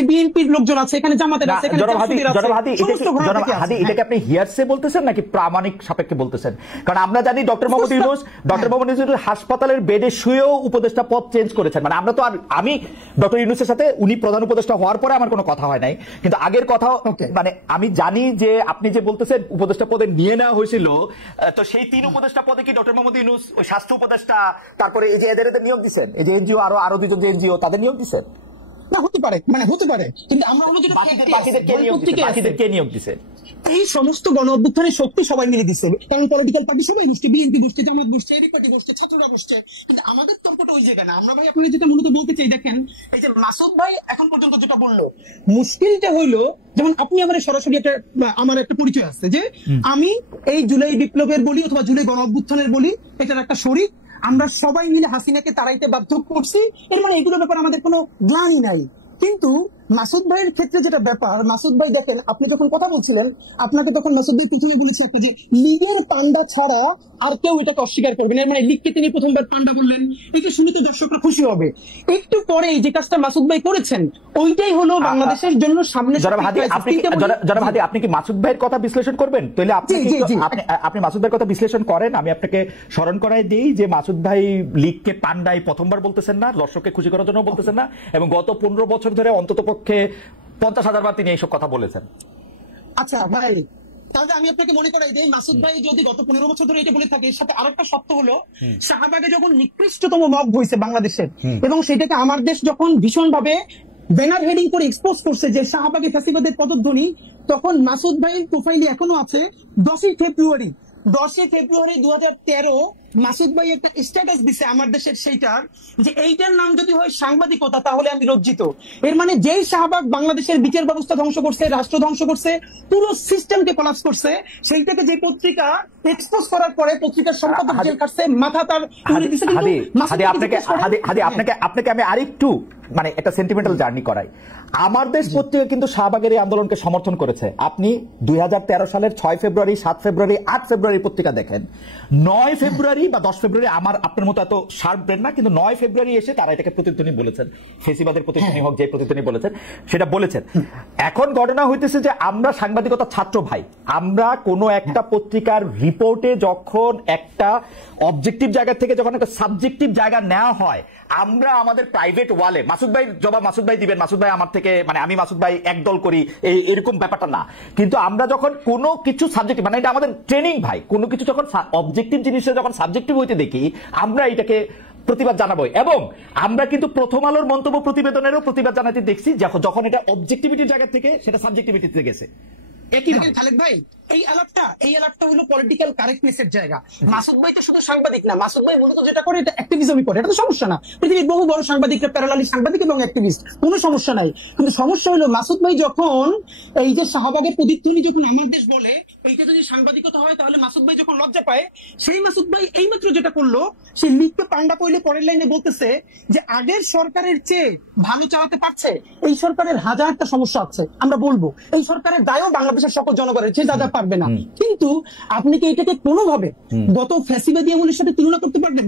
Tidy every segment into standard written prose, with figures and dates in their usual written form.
এখানে বিএনপির লোকজন আছে, এখানে জামাতের আছে, এখানে এটাকে আপনি হিয়ারসে বলতেছেন নাকি প্রামাণিক সাপেক্ষে বলতেছেন? কারণ আমরা জানি ডক্টর মোহাম্মদ ইউনূস হাসপাতালের বেডে শুয়েও উপদেষ্টা পদ চেঞ্জ করেছেন। মানে আমরা তো আর আমি ডক্টর ইউনূসের সাথে উনি প্রধান উপদেষ্টা হওয়ার পরে আমার কোনো কথা হয় নাই, কিন্তু আগের কথা মানে আমি জানি যে আপনি যে বলতেছেন উপদেষ্টা পদে নিয়ে নেওয়া হয়েছিল, তো সেই 3 উপদেষ্টা পদে কি ডক্টর মোহাম্মদ ইউনূস ওই স্বাস্থ্য উপদেষ্টা তারপরে এই যে এদের নিয়োগ দিচ্ছেন, এই যে এনজিও আরো 2জন যে এনজিও তাদের নিয়োগ দিচ্ছেন? না, হতে পারে, মানে হতে পারে, কিন্তু আমরা বাকিদের কে নিয়োগ দিচ্ছেন? এই সমস্ত গণ অভ্যুত্থানের শক্তি সবাই মিলে দিচ্ছে, কারণ পলিটিক্যাল পার্টি সবাই বসছে, বিএনপি বসছে, জামাত বসছে, এডি পার্টি বসছে, ছাত্ররা বসছে, কিন্তু আমাদের তর্কটা ওই জায়গায় না। আমরা ভাই আপনি যেটা মূলত বলতে চাই, দেখেন এই যে মাসুদ ভাই এখন পর্যন্ত যেটা বললো, মুশকিলটা হইলো যেমন আপনি আমার সরাসরি আমার একটা পরিচয় আছে যে আমি এই জুলাই বিপ্লবের বলি অথবা জুলাই গণ অভ্যুত্থানের বলি, এটার একটা শরীক, আমরা সবাই মিলে হাসিনাকে তাড়াইতে বাধ্য করছি, এর মানে এগুলোর ব্যাপারে আমাদের কোনো গ্লানি নাই। কিন্তু মাসুদ ভাইয়ের ক্ষেত্রে যেটা ব্যাপার, মাসুদ ভাই দেখেন আপনি যখন কথা বলছিলেন, আপনাকে তখন মাসুদ ভাই প্রথমে বলেছে একটা যে লীগের পান্ডা ছাড়া আর কেউ এটাকে অস্বীকার করবে না, মানে লীগকে তিনি প্রথমবার পান্ডা বললেন, এটা শুনে তো দর্শকরা খুশি হবে। একটু পরে যে কাজটা মাসুদ ভাই করেছেন ওইটাই হলো বাংলাদেশের জন্য সামনে। আপনি কি মাসুদ ভাইয়ের কথা বিশ্লেষণ করবেন? তাহলে আপনি মাসুদ ভাইয়ের কথা বিশ্লেষণ করেন, আমি আপনাকে স্মরণ করাই দিই যে মাসুদ ভাই লীগকে পান্ডাই প্রথমবার বলতেছেন না, দর্শককে খুশি করার জন্য বলতেছেন না, এবং গত 15 বছর ধরে অন্তত পক্ষে 50,000 বার তিনি এইসব কথা বলেছেন। আচ্ছা ভাই, তাহলে আমি আপনাকে মনে করাই দিই, মাসুদ ভাই যদি গত 15 বছর ধরে এটা বলে থাকে, এর সাথে আরেকটা সত্য হলো শাহবাগে যখন নিকৃষ্টতম মব হয়েছে বাংলাদেশের, এবং সেটাকে আমার দেশ যখন ভীষণ ভাবে ব্যানার হেডিং করে এক্সপোজ করছে যে শাহবাগে ফ্যাসিবাদের পদধ্বনি, তখন মাসুদ ভাইয়ের প্রোফাইলে এখনো আছে 10ই ফেব্রুয়ারি 2013 মাসুদ ভাই একটা স্ট্যাটাস দিছে আমার দেশের, সেইটার যে এইটার নাম যদি হয় সাংবাদিকতা তাহলে আমি লজ্জিত। এর মানে যেই শাহবাগ বাংলাদেশের বিচার ব্যবস্থা ধ্বংস করছে, রাষ্ট্র ধ্বংস করছে, পুরো সিস্টেমকে কোলাপস করছে, সেইটাকে যে পত্রিকা এক্সপোজ করার পরে পত্রিকার সম্পাদক জেল কাটছে, মাথা তার আপনাকে আমি আরেকটু মানে একটা সেন্টিমেন্টাল জার্নি করাই। আমার দেশ পত্রিকা কিন্তু শাহবাগের এই আন্দোলনকে সমর্থন করেছে। আপনি 2013 সালের 6 ফেব্রুয়ারি, 7 ফেব্রুয়ারি, 8 ফেব্রুয়ারি পত্রিকা দেখেন। 9 ফেব্রুয়ারি বা 10 ফেব্রুয়ারি, আমার আপনার মতো এত শার্প ব্রেন না, কিন্তু 9 ফেব্রুয়ারি এসে তারা এটাকে প্রতিধ্বনি বলেছেন, ফেসিবাদের প্রতিধ্বনি হোক, যে প্রতিধ্বনি বলেছেন সেটা বলেছেন। এখন ঘটনা হইতেছে যে আমরা সাংবাদিকতা ছাত্র ভাই, আমরা কোনো একটা পত্রিকার রিপোর্টে যখন একটা অবজেক্টিভ জায়গা থেকে যখন একটা সাবজেক্টিভ জায়গা নেওয়া হয়, আমরা আমাদের প্রাইভেট ওয়ালে মাসুদ ভাই জবাব মাসুদ ভাই দিবেন, মাসুদ ভাই আমার থেকে মানে আমি মাসুদ ভাই একদল করি এরকম ব্যাপারটা না, কিন্তু আমরা যখন কোনো কিছু সাবজেক্টিভ মানে এটা আমাদের ট্রেনিং ভাই, কোনো কিছু যখন অবজেক্টিভ জিনিসটা যখন সাবজেক্টিভ হইতে দেখি আমরা এটাকে প্রতিবাদ জানাবো। এবং আমরা কিন্তু প্রথম আলোর মন্তব্য প্রতিবেদনেরও প্রতিবাদ জানাতে দেখছি যখন এটা অবজেক্টিভিটির জায়গা থেকে সেটা সাবজেক্টিভিটিতে গেছে। খালেদ ভাই, এই আলাপটা হলো পলিটিক্যাল কারেক্টনেসের জায়গা। মাসুদ ভাই তো শুধু সাংবাদিক না, মাসুদ ভাই মূলত যেটা করে এটা অ্যাক্টিভিজমই করে, এটা তো সমস্যা না। পৃথিবীর বহু বড় সাংবাদিকরা প্যারালালি সাংবাদিক এবং অ্যাক্টিভিস্ট, কোনো সমস্যা নাই। কিন্তু সমস্যা হলো মাসুদ ভাই যখন এই যে শাহবাগের প্রতিধ্বনি যখন আমার দেশ বলে, এইটা যদি সাংবাদিকতা হয় তাহলে মাসুদ ভাই যখন লজ্জা পায়, সেই মাসুদ ভাই এইমাত্র যেটা করলো, সে লিখতে পান্ডা কইলে পরের লাইনে বলতেছে যে আগের সরকারের চেয়ে ভালো চালাতে পারছে, এই সরকারের হাজারটা সমস্যা আছে, আমরা বলবো এই সরকারের দায়ও বাংলাদেশের সকল জনগণের, যে দাদা পারবে না। কিন্তু আপনি কি এটাকে কোনোভাবে গত ফ্যাসিবাদী আমলের সাথে তুলনা করতে পারবেন?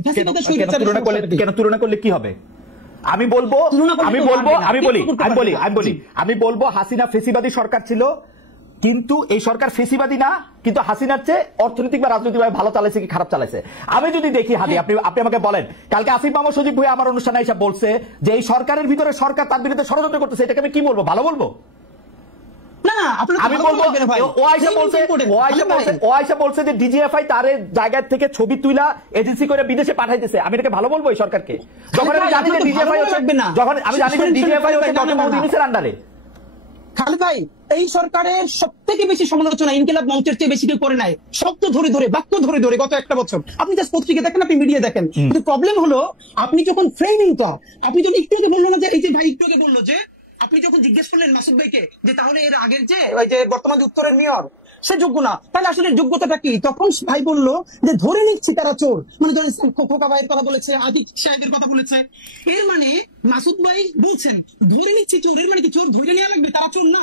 কেন তুলনা করলে কি হবে? আমি বলবো হাসিনা ফেসিবাদী সরকার ছিল, কিন্তু এই সরকার ফেসিবাদী না, কিন্তু হাসিনার চেয়ে অর্থনৈতিক বা রাজনৈতিকভাবে ভালো চালাইছে কি খারাপ চালাইছে। আমি যদি দেখি হাদি, আপনি আমাকে বলেন, কালকে আসিফ মাহমুদ সজীব ভাই আমার অনুষ্ঠানে এসে বলছে যে এই সরকারের ভিতরে সরকার তার বিরুদ্ধে ষড়যন্ত্র করতেছে, এটাকে আমি কি বলবো? ভালো বলবো? আমি বলবো ও আয়সা বলছে যে ডিজিএফআই তার জায়গা থেকে ছবি তুইলা এজেন্সি করে বিদেশে পাঠাইতেছে, আমি এটাকে ভালো বলবো এই সরকারকে? যখন আমি জানি যে ডিজিএফআই হচ্ছে ডক্টর মোহাম্মদ ইউনূসের আন্ডারে। খালেদ ভাই, এই সরকারের সব থেকে বেশি সমালোচনা ইনকিলাব মঞ্চের চেয়ে বেশি কেউ করে নাই, শব্দ ধরে ধরে, বাক্য ধরে ধরে গত একটা বছর। আপনি জাস্ট পত্রিকা দেখেন, আপনি মিডিয়া দেখেন, কিন্তু প্রবলেম হলো আপনি যখন ফ্রেমিংটা, আপনি যখন একটু আগে বললো না যে এই যে ভাই একটু আগে বললো যে আপনি যখন জিজ্ঞেস করলেন মাসুদ ভাইকে যে তাহলে এর আগের যে ওই যে বর্তমান উত্তরের মেয়র সে যোগ্য না, তাহলে আসলে যোগ্যতাটা কি? তখন ভাই বললো যে ধরে নিচ্ছি তারা চোর, মানে ধরেন খোকা ভাইয়ের কথা বলেছে, আজিজ সাহেবের কথা বলেছে, এর মানে মাসুদ ভাই বলছেন ধরে নিচ্ছি চোর, এর মানে কি চোর ধরে নেওয়া লাগবে? তারা চোর না।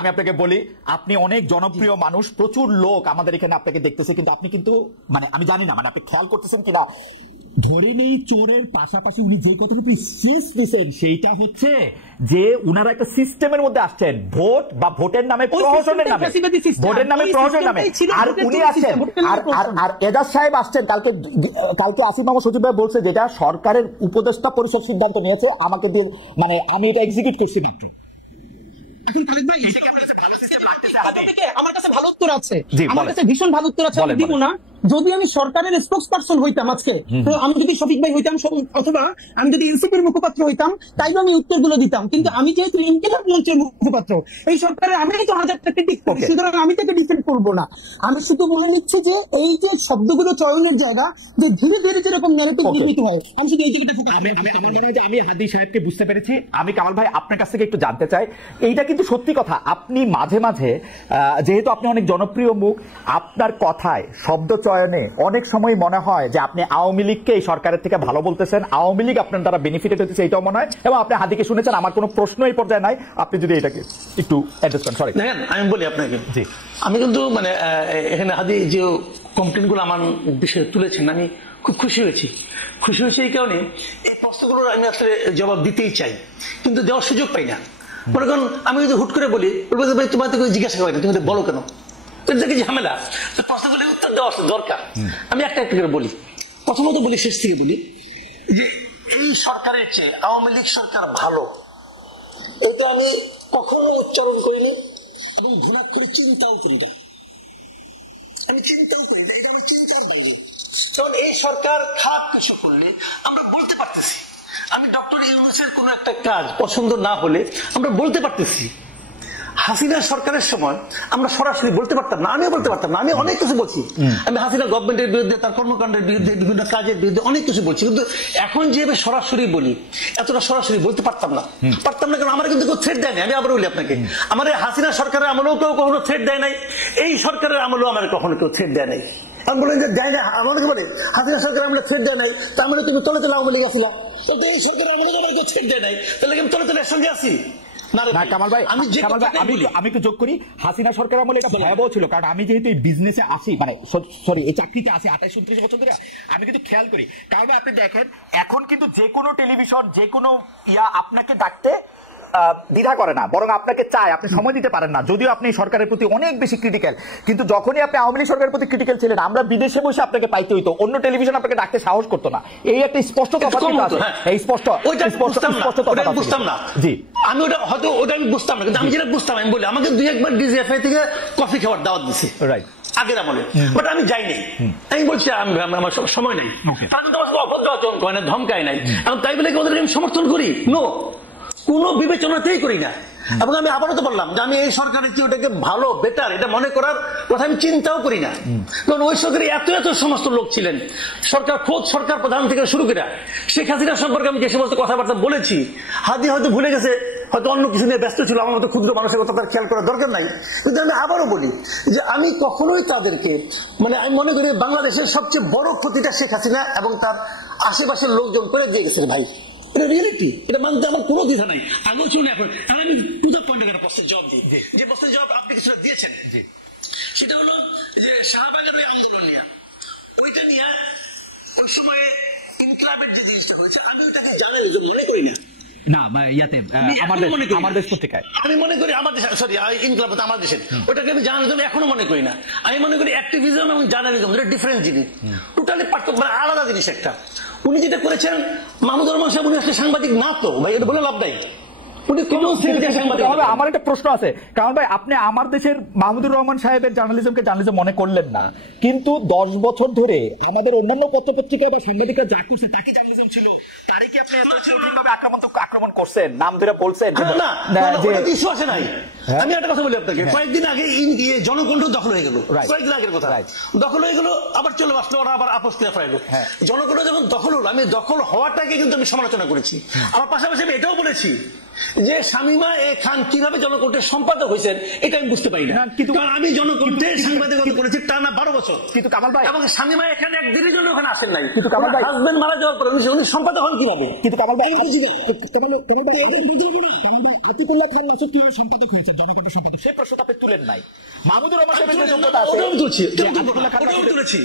আমি আপনাকে বলি, আপনি অনেক জনপ্রিয় মানুষ, প্রচুর লোক আমাদের এখানে আপনাকে দেখতেছে, কিন্তু আপনি কিন্তু মানে আমি জানি না মানে আপনি খেয়াল করতেছেন কিনা, ধরে নেই চোরের পাশাপাশি উনি যে কতটুকু স্ট্রেস পেয়েছেন সেইটা হচ্ছে যে উনারা একটা সিস্টেমের মধ্যে আসছেন, ভোট বা ভোটের নামে প্রহসনের নামে, ভোটের নামে প্রহসনের নামে, আর উনি আসছেন আর এজাজ সাহেব আসছেন কালকে আসিফ মাহমুদ সচিব ভাই বলছে যেটা সরকারের উপদেষ্টা পরিষদ সিদ্ধান্ত নিয়েছে আমাকে দিয়ে, মানে আমি এটা এক্সিকিউট করছি মাত্র। আমার কাছে ভালো উত্তর আছে, আমার কাছে ভীষণ ভালো উত্তর আছে, আমি দিব না। যদি আমি সরকারের স্পোক্স পারসন হইতাম আজকে, তো আমি যদি শফিক ভাই হইতাম অথবা আমি যদি এনসিপির মুখপাত্র হইতাম, তাইলে আমি উত্তরগুলো দিতাম। কিন্তু আমি যেহেতু ইনকিলাব মঞ্চের মুখপাত্র, এই সরকারের আমি তো হাজারটা ক্রিটিক করি, সুতরাং আমি তাকে ডিফেন্ড করবো না। আমি শুধু বলে নিচ্ছি যে এই যে শব্দগুলো চয়নের জায়গা, যে ধীরে ধীরে যেরকম ন্যারেটিভ নির্মিত হয়, আমি শুধু এই জায়গাটা আমার মনে হয় যে আমি হাদি সাহেবকে বুঝতে পেরেছি। আমি কামাল ভাই আপনার কাছ থেকে একটু জানতে চাই, এইটা কিন্তু সত্যি কথা, আপনি মাঝে মাঝে যেহেতু আপনি অনেক জনপ্রিয় মুখ, আপনার কথায় শব্দ চয়নে অনেক সময় মনে হয় যে আপনি আওয়ামী লীগকে এই সরকারের থেকে ভালো বলতেছেন, আওয়ামী লীগ আপনার দ্বারা বেনিফিটেড হতেছে, এটাও মনে হয়, এবং আপনি হাদিকে শুনেছেন। আমার কোনো প্রশ্ন এই পর্যায়ে নাই, আপনি যদি এটাকে একটু অ্যাড্রেস করেন। সরি দেখেন, আমি বলি আপনাকে, জি, আমি কিন্তু মানে এখানে হাদি যে কমপ্লেন গুলো আমার বিষয়ে তুলেছেন, আমি খুব খুশি হয়েছি। খুশি হয়েছে এই কারণে, এই প্রশ্নগুলোর আমি আসলে জবাব দিতেই চাই, কিন্তু দেওয়ার সুযোগ পাই না। মনে করেন আমি যদি হুট করে বলি, তোমার তো জিজ্ঞাসা করি না, তুমি বলো কেন, কি ঝামেলা, প্রশ্নগুলি উত্তর দেওয়া দরকার। আমি একটা একটা করে বলি। প্রথমত বলি, শেষ থেকে বলি, যে এই সরকারের চেয়ে আওয়ামী লীগ সরকার ভালো, এটা আমি কখনো উচ্চারণ করিনি এবং ঘৃণা করে চিন্তাও করি না। আমি চিন্তাও করি না, এটা আমার চিন্তার বাইরে। কারণ এই সরকার খারাপ কিছু করলে আমরা বলতে পারতেছি। আমি ডক্টর ইউনূসের কোন একটা কাজ পছন্দ না হলে আমরা বলতে পারতেছি। হাসিনা সরকারের সময় আমরা সরাসরি বলতে পারতাম না, আমিও বলতে পারতাম না, আমি অনেক কিছু বলছি। আমি হাসিনা গভর্নমেন্টের বিরুদ্ধে, তার কর্মকাণ্ডের বিরুদ্ধে, বিভিন্ন কাজের বিরুদ্ধে অনেক কিছু বলছি, কিন্তু এখন যেভাবে সরাসরি বলি, এতটা সরাসরি বলতে পারতাম না। কারণ আমার কিন্তু কেউ থ্রেট দেয় নাই। আমি আবার বলি আপনাকে, আমার এই হাসিনা সরকারের আমলেও কেউ কখনো থ্রেট দেয় নাই, এই সরকারের আমলেও আমার কখনো কেউ থ্রেট দেয় নাই। আমি বলেন যে দেয় না, আমাকে বলে হাসিনা সরকার আমলে থ্রেট দেয় নাই, তার মানে তুমি তলে তলে আওয়ামী লীগ আসিলা, এই সরকারের আমলে আমাকে থ্রেট দেয় নাই, তাহলে আমি তলে তলে এর সঙ্গে আসি না। কামাল ভাই, আমি একটু যোগ করি, হাসিনা সরকার আমলে এটা ভয়াবহ ছিল, কারণ আমি যেহেতু এই বিজনেসে আসি, মানে সরি এই চাকরিতে আসি 28-29 বছর ধরে, আমি কিন্তু খেয়াল করি। কারণ আপনি দেখেন এখন কিন্তু যে কোনো টেলিভিশন, যে কোনো আপনাকে ডাকতে দ্বিধা করে না, বরং আপনাকে চায়, আপনি সময় দিতে পারেন না, যদিও আপনি সরকারের প্রতি অনেক বেশি ক্রিটিক্যাল। কিন্তু যখনই আপনি আওয়ামী লীগ সরকারের প্রতি ক্রিটিক্যাল ছিলেন, আমরা বিদেশে বসে আপনাকে পাইতে হইতো, অন্য টেলিভিশন আপনাকে ডাকতে সাহস করতো না। এই একটা স্পষ্ট তফাৎ আছে, এই স্পষ্ট বুঝতাম না। জি, আমি ওটা হয়তো ওটা আমি বুঝতাম না, কিন্তু আমি যেটা বুঝতাম, আমি বলি আমাকে 2-1 বার ডিজিএফআই থেকে কফি খাওয়ার দাওয়াত দিছে, রাইট, আগের আমলে, বাট আমি যাইনি। আমি বলছি আমার সময় নাই, তারা কিন্তু আমার অভদ্র আচরণ করে না, ধমকায় নাই, তাই বলে ওদেরকে আমি সমর্থন করি? নো, কোনো বিবেচনাতেই করি না। এবং আমি আবারও তো বললাম যে আমি এই সরকারের চেয়ে ওটাকে ভালো, বেটার, এটা মনে করার কথা আমি চিন্তাও করি না। কারণ ওই সরকারে এত এত সমস্ত লোক ছিলেন, সরকার খোদ সরকার প্রধান থেকে শুরু করে শেখ হাসিনা সম্পর্কে আমি যে সমস্ত কথাবার্তা বলেছি, হাদি হয়তো ভুলে গেছে, হয়তো অন্য কিছু নিয়ে ব্যস্ত ছিল, আমার মতো ক্ষুদ্র মানুষের কথা তার খেয়াল করার দরকার নাই। কিন্তু আমি আবারও বলি যে আমি কখনোই তাদেরকে, মানে আমি মনে করি বাংলাদেশের সবচেয়ে বড় ক্ষতিটা শেখ হাসিনা এবং তার আশেপাশের লোকজন করে দিয়ে গেছে ভাই, এটা রিয়েলিটি, এটা মানতে আমার কোনো দ্বিধা নাই। আগেও চলুন এখন আমি টু পয়েন্টে প্রশ্নের জবাব দিই, যে প্রশ্নের জবাব আপনি কিছুটা দিয়েছেন, সেটা হলো যে শাহবাগের ওই আন্দোলন নিয়ে, ওইটা নিয়ে ওই সময়ে ইনকিলাবের যে জিনিসটা হয়েছে, আমি ওইটাকে জানাই মনে করি না। আমি মনে করি আমাদের, সরি ইনকিলাব আমার দেশের, ওটাকে আমি জার্নালিজম এখনো মনে করি না। আমি মনে করি অ্যাক্টিভিজম এবং জার্নালিজম ডিফারেন্ট জিনিস, টোটালি পার্থক্য, মানে আলাদা জিনিস একটা। উনি যেটা করেছেন, মাহমুদুর রহমান সাহেব, উনি আসলে সাংবাদিক না তো ভাই, এটা বলে লাভ নাই। আমার একটা প্রশ্ন আছে, কারণ ভাই আপনি আমার দেশের মাহমুদুর রহমান সাহেবের জার্নালিজমকে জার্নালিজম মনে করলেন না, কিন্তু 10 বছর ধরে আমাদের অন্যান্য পত্রপত্রিকা বা সাংবাদিকরা যা করছে তাকে জার্নালিজম ছিল, তারই কি আপনি আক্রমণ করছেন, নাম ধরে বলছেন? ইস্যু আসে নাই। আমি একটা কথা বলি আপনাকে, কয়েকদিন আগে জনকণ্ঠ দখল হয়ে গেল, কয়েকদিন আগের কথা, দখল হয়ে গেল, আবার চলে আসলো, ওরা আবার আপোষ নিয়ে ফেরাইলো। জনকণ্ঠ যখন দখল হলো, আমি দখল হওয়াটাকে কিন্তু আমি সমালোচনা করেছি। আমার পাশাপাশি আমি এটাও বলেছি যে শামীমা এ খান কিভাবে জনকণ্ঠের সম্পাদক হয়েছেন এটা আমি বুঝতে পারি না, কারণ আমি জনকণ্ঠে সাংবাদিকতা করেছি টানা 12 বছর। কিন্তু কামাল ভাই, এবং শামীমা এখানে একদিনের জন্য ওখানে আসেন নাই, কিন্তু কামাল ভাই হাজবেন্ড মারা যাওয়ার পর উনি সম্পাদক হন কিভাবে? কিন্তু কামাল ভাই, আতিকুল্লাহ খান মাসুদ কিভাবে সম্পাদক হয়েছেন, জনকণ্ঠের সম্পাদক, সেই প্রশ্নটা আপনি তুলেন নাই। মাহমুদুর রহমান সাহেবের যোগ্যতা আছে, ওটাও তুলছি,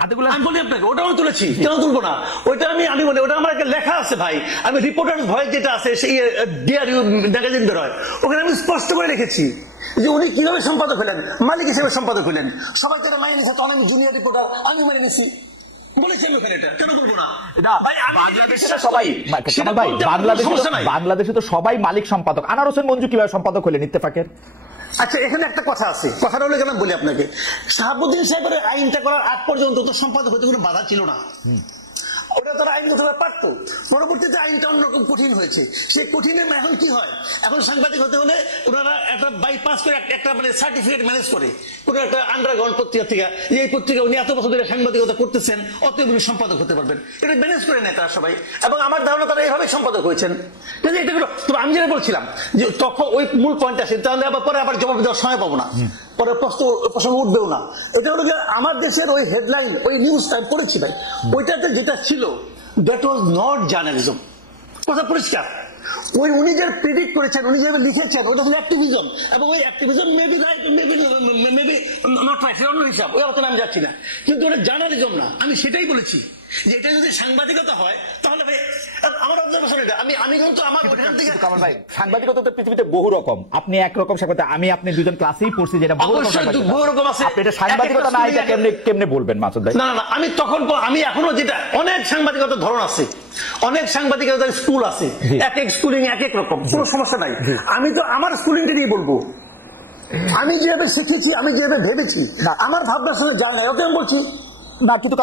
হাতেগুলো আমি বলি আপনাকে, ওটা আমি তুলেছি, কেন তুলবো না? ওইটা আমি বলি, ওটা আমার একটা লেখা আছে ভাই। আমি রিপোর্টার ভয়েস যেটা আছে, সেই ডিআরইউ ম্যাগাজিন বেরোয়, ওখানে আমি স্পষ্ট করে রেখেছি যে উনি কিভাবে সম্পাদক হলেন, মালিক হিসেবে সম্পাদক হলেন। সবাই তারা মাইনে নিচ্ছে, তখন আমি জুনিয়র রিপোর্টার, আমি মেনে নিছি, বলেছি আমি ওখানে, এটা কেন বলবো না? ভাই বাংলাদেশে সবাই বাংলাদেশে তো সবাই মালিক সম্পাদক। আনার হোসেন মঞ্জু কিভাবে সম্পাদক হলেন ইত্তেফাকের? আচ্ছা, এখানে একটা কথা আছে, কথাটা হলো কেন বলি আপনাকে, শাহাবুদ্দিন সাহেবের আইনটা করার আগ পর্যন্ত তো সম্পাদক হতে কোনো বাধা ছিল না, ওটা তারা আইনগতভাবে পারত। পরবর্তীতে আইনটা অন্যরকম কঠিন হয়েছে। সেই কঠিনের এখন কি হয়, এখন সাংবাদিক হতে হলে ওনারা একটা বাইপাস করে একটা মানে সার্টিফিকেট ম্যানেজ করে কোনো একটা আন্ডারগ্রাউন্ড পত্রিকা থেকে, যে এই পত্রিকা উনি এত বছর ধরে সাংবাদিকতা করতেছেন, অতএব উনি সম্পাদক হতে পারবেন, এটা ম্যানেজ করে নেয় তারা সবাই। এবং আমার ধারণা তারা এইভাবে সম্পাদক হয়েছেন। এটাগুলো তবে আমি যেটা বলছিলাম যে তখন ওই মূল পয়েন্ট আছে, তাহলে পরে আবার জবাব দেওয়ার সময় পাবো না, পরে প্রশ্ন উঠবেও না। এটা হলো যে আমার দেশের ওই হেডলাইন, ওই নিউজটা পড়েছি ভাই, ওইটাতে যেটা ছিল দ্যাট ওয়াজ নট জার্নালিজম, কথা পরিষ্কার। ওই উনি যে প্রেডিক্ট করেছেন, উনি যেভাবে লিখেছেন, ওটা হলো অ্যাক্টিভিজম, এবং ওই activism maybe right, maybe not right, অন্য হিসাব, ওই অবস্থানে আমি যাচ্ছি না, কিন্তু ওটা জার্নালিজম না। আমি সেটাই বলেছি যে এটা যদি সাংবাদিকতা হয় তাহলে ভাই আমার অবজারভেশন এটা, আমি কিন্তু আমার ওখান থেকে সাংবাদিকতা তো পৃথিবীতে বহু রকম, আপনি একরকম সাংবাদিক, আপনি দুজন ক্লাসেই পড়ছি যেটা বহু রকম আছে, আপনি এটা সাংবাদিকতা না, এটা কেমনে বলবেন মাসুদ ভাই? না, আমি তখন, আমি এখনো যেটা, অনেক সাংবাদিকতার ধরন আছে, অনেক সাংবাদিকতার স্কুল আছে, এক এক স্কুলিং এক এক রকম, কোনো সমস্যা নাই। আমি তো আমার স্কুলিংটা নিয়ে বলবো, আমি যেভাবে শিখেছি, আমি যেভাবে ভেবেছি, আমার ভাবনার সঙ্গে যায় না, ওকে আমি বলছি না। কিন্তু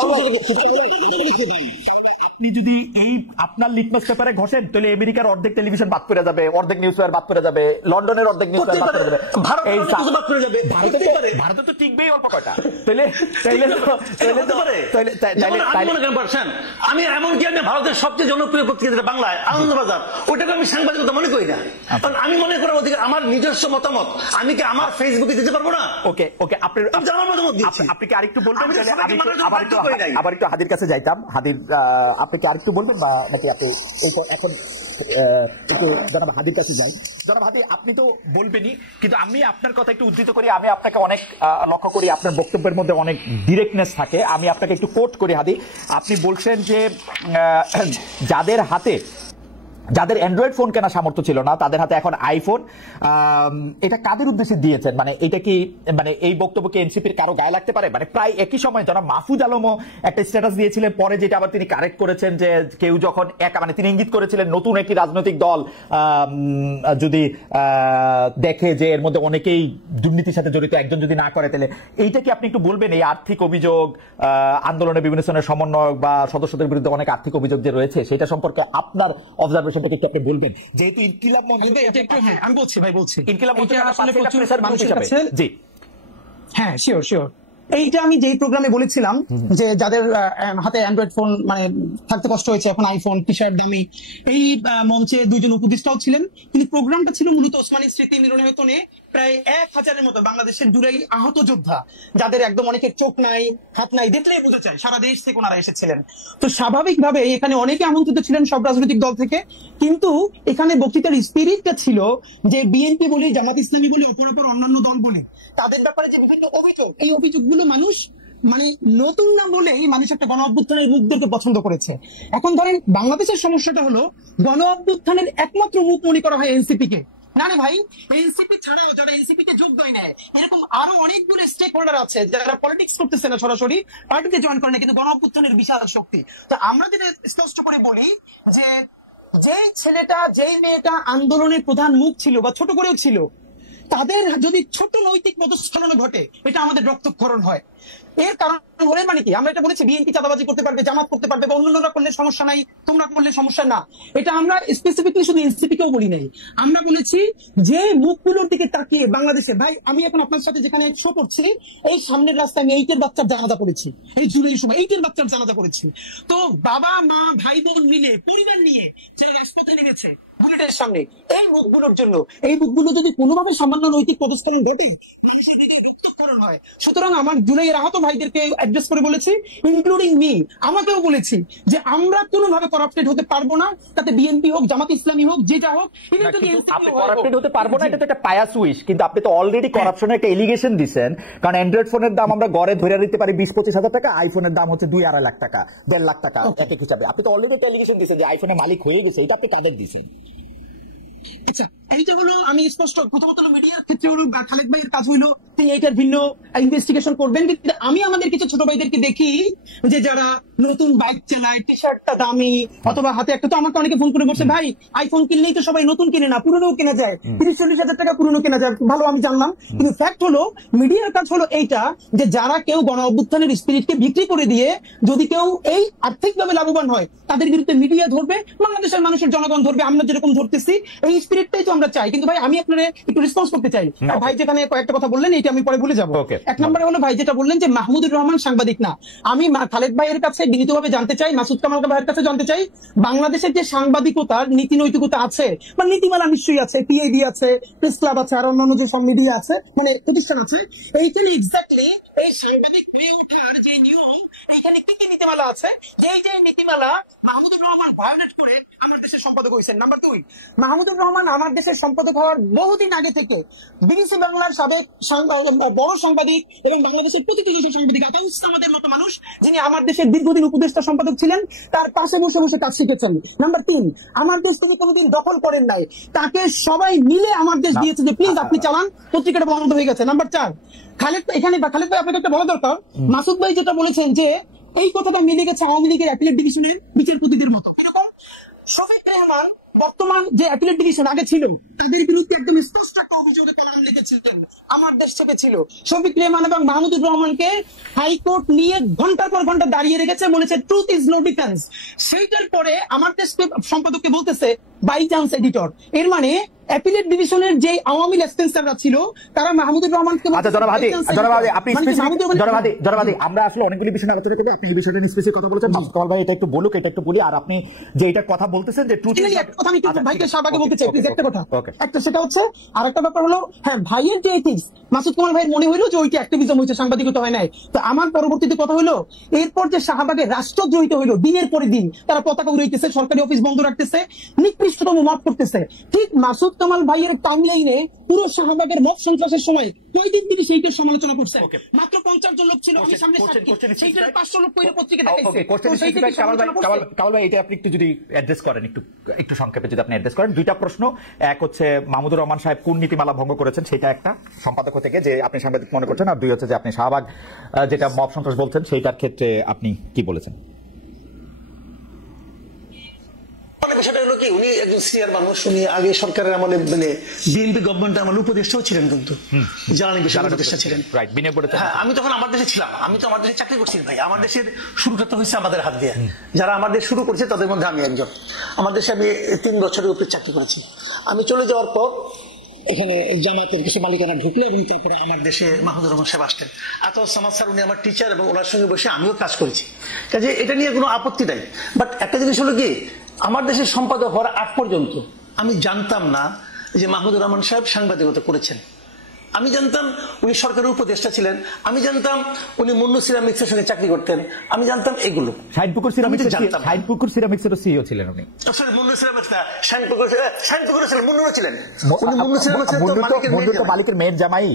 আপনি যদি এই আপনার লিটমাস পেপারে ঘষেন, তাহলে আমেরিকার অর্ধেক টেলিভিশন বাদ করে যাবে, অর্ধেক নিউজ পেপার বাদ করে যাবে, লন্ডনের অর্ধেক নিউজ পেপার বাদ করে যাবে, ভারতে তো টিকবেই অল্প কয়টা। আমি এমনকি আমি ভারতের সবচেয়ে জনপ্রিয় পত্রিকা বাংলায় আনন্দবাজার, ওটাকে আমি সাংবাদিকতা মনে করি না, কারণ আমি মনে করার অধিকার, আমার নিজস্ব মতামত আমি কি আমার ফেসবুকে দিতে পারবো না? ওকে, আপনি কি আরেকটু বলবেন? আবার একটু হাদির কাছে যাইতাম। হাদির, আপনি কি আরেকটু বলবেন, বা নাকি আপনি এখন জনাব হাদির কাছে যাই? জনাব হাদি, আপনি তো বলবেনই, কিন্তু আমি আপনার কথা একটু উদ্ধৃত করি। আমি আপনাকে অনেক লক্ষ্য করি, আপনার বক্তব্যের মধ্যে অনেক ডিরেক্টনেস থাকে। আমি আপনাকে একটু কোট করি হাদি। আপনি বলছেন যে যাদের অ্যান্ড্রয়েড ফোন কেনার সামর্থ্য ছিল না, তাদের হাতে এখন আইফোন। এটা কাদের উদ্দেশ্যে দিয়েছেন? মানে এটা কি, মানে এই বক্তব্যকে এনসিপির কারো গায়ে লাগতে পারে? মানে প্রায় একই সময় জনাব মাহফুজ আলমও একটা স্ট্যাটাস দিয়েছিলেন, পরে যেটা আবার তিনি কারেক্ট করেছেন, যে কেউ যখন মানে তিনি ইঙ্গিত করেছিলেন নতুন একটি রাজনৈতিক দল যদি দেখে যে এর মধ্যে অনেকেই দুর্নীতির সাথে জড়িত, একজন যদি না করে, তাহলে এইটা কি আপনি একটু বলবেন? এই আর্থিক অভিযোগ, আন্দোলনের বিভিন্ন ধরনের সমন্বয়ক বা সদস্যদের বিরুদ্ধে অনেক আর্থিক অভিযোগ যে রয়েছে, সেটা সম্পর্কে আপনার অবজারভেশন আপনি বলবেন? যেহেতু ইনকিলাব মঞ্চ, আমি বলছি ভাই, ইনকিলাব মঞ্চ জি, হ্যাঁ, শিওর। এইটা আমি যেই প্রোগ্রামে বলেছিলাম যে যাদের হাতে অ্যান্ড্রয়েড ফোন মানে থাকতে কষ্ট হয়েছে, এখন আইফোন টি শার্ট দামি, এই মঞ্চে দুইজন উপদেষ্টাও ছিলেন। কিন্তু প্রোগ্রামটা ছিল মূলত ওসমানী স্মৃতি মিলনায়তনে প্রায় 1000-এর মতো বাংলাদেশের জুড়েই আহত যোদ্ধা, যাদের একদম অনেকের চোখ নাই, হাত নাই, দেখলেই বোঝা যায় সারা দেশ থেকে ওনারা এসেছিলেন। তো স্বাভাবিকভাবে এখানে অনেকে আমন্ত্রিত ছিলেন সব রাজনৈতিক দল থেকে, কিন্তু এখানে বক্তৃতার স্পিরিটটা ছিল যে বিএনপি বলি, জামাত ইসলামী বলি, অপরাপর অন্যান্য দল বলে তাদের ব্যাপারে যে বিভিন্ন অভিযোগ, এই অভিযোগগুলো মানুষ মানে নতুন না বলেই মানুষ একটা গণ অভ্যুত্থানের মুখদেরকে পছন্দ করেছে। এখন ধরেন বাংলাদেশের সমস্যাটা হলো গণ অভ্যুত্থানের একমাত্র মুখ মনে করা হয় এনসিপি কে। না রে ভাই, এনসিপি ছাড়াও যারা এনসিপি কে যোগ দেয় নেয়, এরকম আরো অনেকগুলো স্টেক হোল্ডার আছে যারা পলিটিক্স করতেছে না, সরাসরি পার্টিতে জয়েন করে না, কিন্তু গণ অভ্যুত্থানের বিশাল শক্তি। তো আমরা যেটা স্পষ্ট করে বলি যে যেই ছেলেটা, যেই মেয়েটা আন্দোলনের প্রধান মুখ ছিল বা ছোট করেও ছিল, তাদের যদি ছোট নৈতিক পদস্খলন ঘটে, এটা আমাদের রক্তক্ষরণ হয়। এর কারণ হলে মানে কি, আমরা এটা বলেছি বিএনপি চাঁদাবাজি করতে পারবে, জামাত করতে পারবে, বা অন্যান্যরা করলে সমস্যা নাই, তোমরা করলে সমস্যা না, এটা আমরা স্পেসিফিকলি শুধু এনসিপি কেও বলি নাই। আমরা বলেছি যে মুখগুলোর দিকে তাকিয়ে বাংলাদেশে, ভাই আমি এখন আপনার সাথে যেখানে শো করছি, এই সামনের রাস্তায় আমি 8-এর বাচ্চার জানাজা পড়েছি, এই জুলাই সময় 8-এর বাচ্চার জানাজা পড়েছি। তো বাবা মা ভাই বোন মিলে, পরিবার নিয়ে যারা রাজপথে নেমেছে বুলেটের সামনে, এই মুখগুলোর জন্য, এই মুখগুলো যদি কোনোভাবে সামান্য নৈতিক পদস্খলন ঘটে, উদাহরণ হয়। সুতরাং আমার জুলাইয়ের আহত ভাইদেরকে অ্যাড্রেস করে বলেছি, ইনক্লুডিং মি, আমাকেও বলেছি যে আমরা কোনোভাবে করাপ্টেড হতে পারবো না, তাতে বিএনপি হোক, জামাত ইসলামী হোক, যেটা হোক। আপনি করাপ্টেড হতে পারবো না, এটা তো একটা পায়াস উইশ, কিন্তু আপনি তো অলরেডি করাপশনের একটা এলিগেশন দিচ্ছেন। কারণ অ্যান্ড্রয়েড ফোনের দাম আমরা গড়ে ধরে দিতে পারি 20-25 হাজার টাকা, আইফোনের দাম হচ্ছে 2-2.5 লাখ টাকা, 1.5 লাখ টাকা এক এক হিসাবে। আপনি তো অলরেডি একটা এলিগেশন দিচ্ছেন যে আইফোনের মালিক হয়ে গেছে, এটা আপনি কাদের দিচ্ছেন? আচ্ছা, এইটা হলো আমি স্পষ্ট প্রথমত মিডিয়ার ক্ষেত্রে হলো খালেদ ভাইয়ের কাজ হইলো তিনি এইটার ভিন্ন ইনভেস্টিগেশন করবেন। কিন্তু আমি আমাদের কিছু ছোট ভাইদেরকে দেখি যে যারা নতুন বাইক চালায়, টি শার্টটা দামি, অথবা হাতে একটা, তো আমাকে অনেকে ফোন করে বলছে ভাই আইফোন কিনলেই তো সবাই নতুন কিনে না, পুরনো কেনা যায়, 30-40 হাজার টাকা পুরনো কেনা যায়। ভালো, আমি জানলাম। কিন্তু ফ্যাক্ট হলো মিডিয়ার কাজ হলো এইটা যে যারা কেউ গণ অভ্যুত্থানের স্পিরিটকে বিক্রি করে দিয়ে যদি কেউ এই আর্থিকভাবে লাভবান হয় তাদের বিরুদ্ধে মিডিয়া ধরবে, বাংলাদেশের মানুষের জনগণ ধরবে। আমরা যেরকম ধরতেছি এই স্পিরিটটাই তো আমরা চাই। কিন্তু ভাই আমি আপনার একটু রেসপন্স করতে চাই। ভাই যেখানে কয়েকটা কথা বললেন এটা আমি পরে ভুলে যাবো। এক নম্বরে হলো ভাই যেটা বললেন যে মাহমুদুর রহমান সাংবাদিক না, আমি খালেদ ভাইয়ের কাছে বিনীতভাবে জানতে চাই, মাসুদ কামাল ভাইয়ের কাছে জানতে চাই, বাংলাদেশের যে সাংবাদিকতার নীতি নৈতিকতা আছে বা নীতিমালা নিশ্চয়ই আছে, পিআইডি আছে, প্রেস ক্লাব আছে, আর অন্যান্য যে সব মিডিয়া আছে, মানে প্রতিষ্ঠান আছে, এইখানে এক্স্যাক্টলি এই সাংবাদিক হয়ে ওঠার যে নিয়ম, এইখানে কি কি নীতিমালা আছে, যেই যে নীতিমালা মাহমুদুর রহমান ভায়োলেট করে আমার দেশের সম্পাদক হয়েছেন। নাম্বার 2, মাহমুদুর রহমান আমার দেশের সম্পাদক হওয়ার বহুদিন আগে থেকে বিবিসি বাংলার সাবেক বড় সাংবাদিক এবং বাংলাদেশের প্রতিটি দেশের সাংবাদিক, আতাউস আমাদের মতো মানুষ যিনি আমার দেশের দীর্ঘদিন উপদেষ্টা সম্পাদক ছিলেন, তার পাশে বসে বসে কাজ শিখেছেন। নাম্বার 3, আমার দেশ থেকে কোনোদিন দখল করেন নাই, তাকে সবাই মিলে আমার দেশ দিয়েছে যে প্লিজ আপনি চালান, পত্রিকাটা বন্ধ হয়ে গেছে। নাম্বার 4, খালেদ ভাই আপনাকে একটা বলা দরকার, মাসুদ ভাই যেটা বলেছেন যে এই কথাটা মিলে গেছে আওয়ামী লীগের অ্যাপিলেট ডিভিশনের বিচারপতিদের মতো। কিরকম? শফিক রেহমান বর্তমান যে অ্যাপিলেট ডিভিশন আগে ছিল তাদের বিরুদ্ধে একদম স্পষ্ট একটা অভিযোগে কলাম লিখেছিলেন, আমার দেশ থেকে ছিল। শফিক রেহমান এবং মাহমুদুর রহমানকে হাইকোর্ট নিয়ে ঘন্টার পর ঘন্টা দাঁড়িয়ে রেখেছে, বলেছে ট্রুথ ইজ নো ডিফেন্স। সেইটার পরে আমার দেশ সম্পাদককে বলতেছে বাই চান্স এডিটর। এর মানে অ্যাপিলেট ডিভিশনের যে আওয়ামী লেসপেন্সাররা ছিল তারা মাহমুদুর রহমানকে, আচ্ছা জনাবাদি আমরা আসলে অনেকগুলি বিষয় আলোচনা করবো, আপনি এই বিষয়টা নিয়ে স্পেসিফিক কথা বলেছেন, মাসুদ কামাল ভাই এটা একটু বলুক, এটা একটু বলি। আর আপনি যে এটা কথা বলতেছেন যে ট্রুথ কথা আমি ভাইকে শাহবাগে বলতে চাই, প্লিজ একটা কথা। একটা সেটা হচ্ছে, আর একটা ব্যাপার হলো হ্যাঁ ভাইয়ের যে এথিক্স, মাসুদ কামাল ভাইয়ের মনে হইলো যে ওইটা অ্যাক্টিভিজম হয়েছে, সাংবাদিকতা হয় নাই। তো আমার পরবর্তীতে কথা হলো এরপর যে শাহবাগে রাষ্ট্রদ্রোহিত হইলো, দিনের পরে দিন তারা পতাকা উড়াইতেছে, সরকারি অফিস বন্ধ রাখতেছে, নিকৃষ্টতম মত করতেছে, ঠিক মাসুদ কামাল ভাইয়ের টাইমলাইনে পুরো শাহবাগের মত সন্ত্রাসের সময় কয়দিন তিনি সেইটার সমালোচনা করছেন। মাত্র 50 জন লোক ছিল, আমি সামনে সেইটার 500 লোক পরে পত্রিকা দেখাইছে। কামাল ভাই এটা আপনি একটু যদি অ্যাড্রেস করেন, একটু সংক্ষেপে যদি আপনি অ্যাড্রেস করেন। দুইটা প্রশ্ন, এক হচ্ছে মাহমুদুর রহমান সাহেব কোন নীতিমালা ভঙ্গ করেছেন সেটা একটা সম্পাদক থেকে যে আপনি সাংবাদিক মনে করছেন, আর দুই হচ্ছে যে আপনি শাহবাগ যেটা মব সন্ত্রাস বলছেন সেইটার ক্ষেত্রে আপনি কি বলেছেন। উনি একজন সিনিয়র মানুষ, উনি আগে সরকারের আমলে মানে বিএনপি গভর্নমেন্টের আমলে উপদেষ্টাও ছিলেন, কিন্তু জ্বালানি বিষয়ে উপদেষ্টা ছিলেন। হ্যাঁ, আমি তখন আমার দেশে ছিলাম, আমি তো আমার দেশে চাকরি করছি ভাই। আমার দেশের শুরুটা তো হয়েছে আমাদের হাত দিয়ে, যারা আমার দেশ শুরু করেছে তাদের মধ্যে আমি একজন। আমার দেশে আমি 3 বছরের উপরে চাকরি করেছি। আমি চলে যাওয়ার পর এখানে জামাতের কিছু মালিকানা ঢুকলো এবং তারপরে আমার দেশে মাহমুদুর রহমান সাহেব আসতেন। আতাউস সামাদ স্যার উনি আমার টিচার এবং ওনার সঙ্গে বসে আমিও কাজ করেছি, কাজে এটা নিয়ে কোনো আপত্তি নাই। বাট একটা জিনিস হলো কি, আমার দেশের সম্পাদক হওয়ার আগ পর্যন্ত আমি জানতাম না যে মাহমুদুর রহমান সাহেব সাংবাদিকতা করেছেন। আমি জানতাম উনি সরকারের উপদেষ্টা ছিলেন, আমি জানতাম উনি মুন্নু সিরামিক্সের সঙ্গে চাকরি করতেন, আমি জানতাম এগুলো। শাহিনপুকুর সিরামিক্সের সিইও ছিলেন উনি। সরি, মুন্নু সিরামিক্স না, শাহিনপুকুর ছিলেন, মুন্নু ছিলেন। মালিকের মেয়ের জামাই।